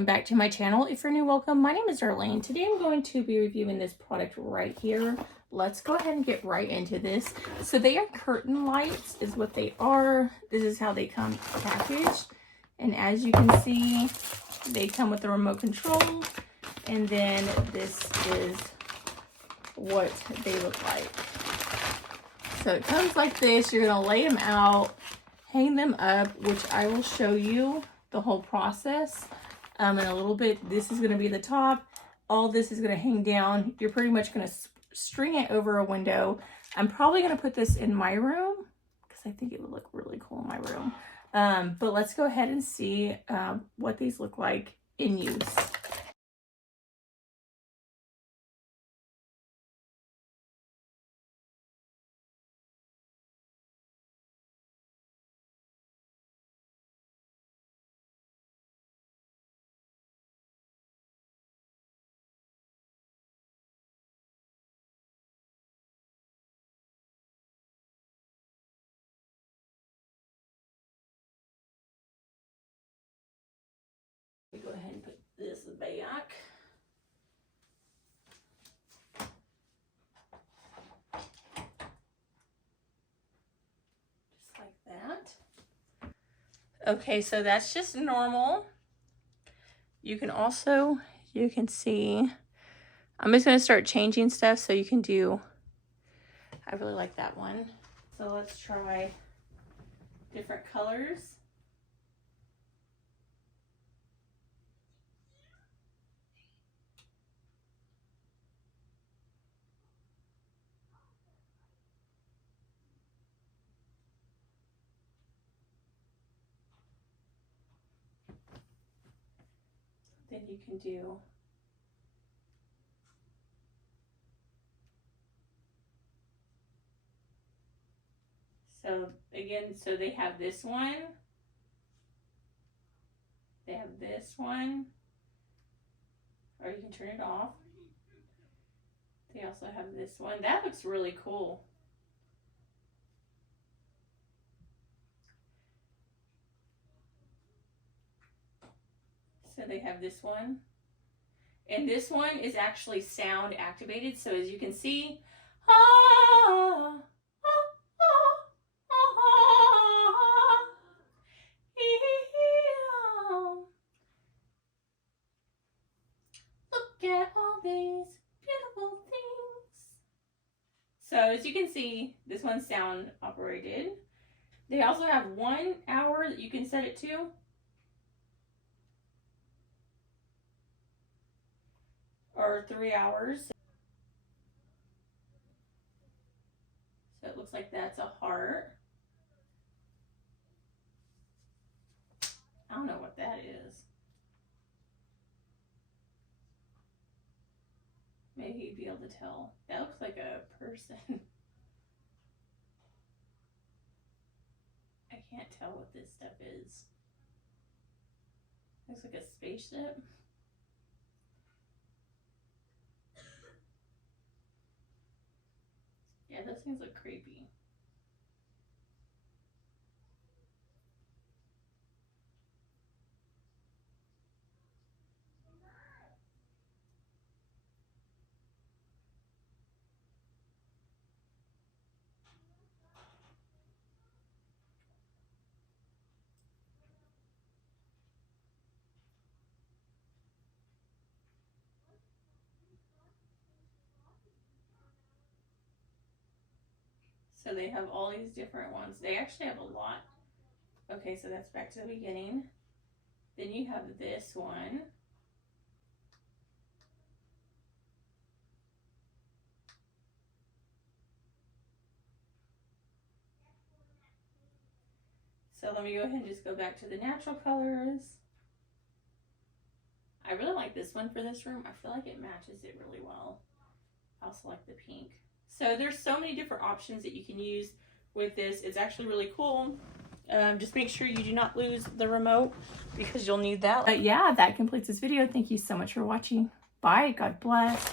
welcome back to my channel. If you're new, welcome. My name is Arlene. Today I'm going to be reviewing this product right here. Let's go ahead and get right into this. So they are curtain lights is what they are. This is how they come packaged. And as you can see, they come with the remote control. And then this is what they look like. So it comes like this. You're going to lay them out, hang them up, which I will show you the whole process in a little bit. This is going to be the top. All this is going to hang down. You're pretty much going to string it over a window. I'm probably going to put this in my room because I think it would look really cool in my room. But let's go ahead and see what these look like in use. Go ahead and put this back. Just like that. Okay, so that's just normal. You can also, you can see, I'm just going to start changing stuff so you can do, I really like that one. So let's try different colors. Then you can do so again, so they have this one, they have this one, or you can turn it off. They also have this one. That looks really cool. So they have this one. And this one is actually sound activated. So as you can see, look at all these beautiful things. So as you can see, this one's sound operated. They also have 1 hour that you can set it to. Or 3 hours. So it looks like that's a heart. I don't know what that is. Maybe you'd be able to tell. That looks like a person. I can't tell what this stuff is. Looks like a spaceship. Yeah, those things look creepy. So they have all these different ones. They actually have a lot. Okay, so that's back to the beginning. Then you have this one. So let me go ahead and just go back to the natural colors. I really like this one for this room. I feel like it matches it really well. I also like the pink. So there's so many different options that you can use with this. It's actually really cool. Just make sure you do not lose the remote because you'll need that. But yeah, that completes this video. Thank you so much for watching. Bye. God bless.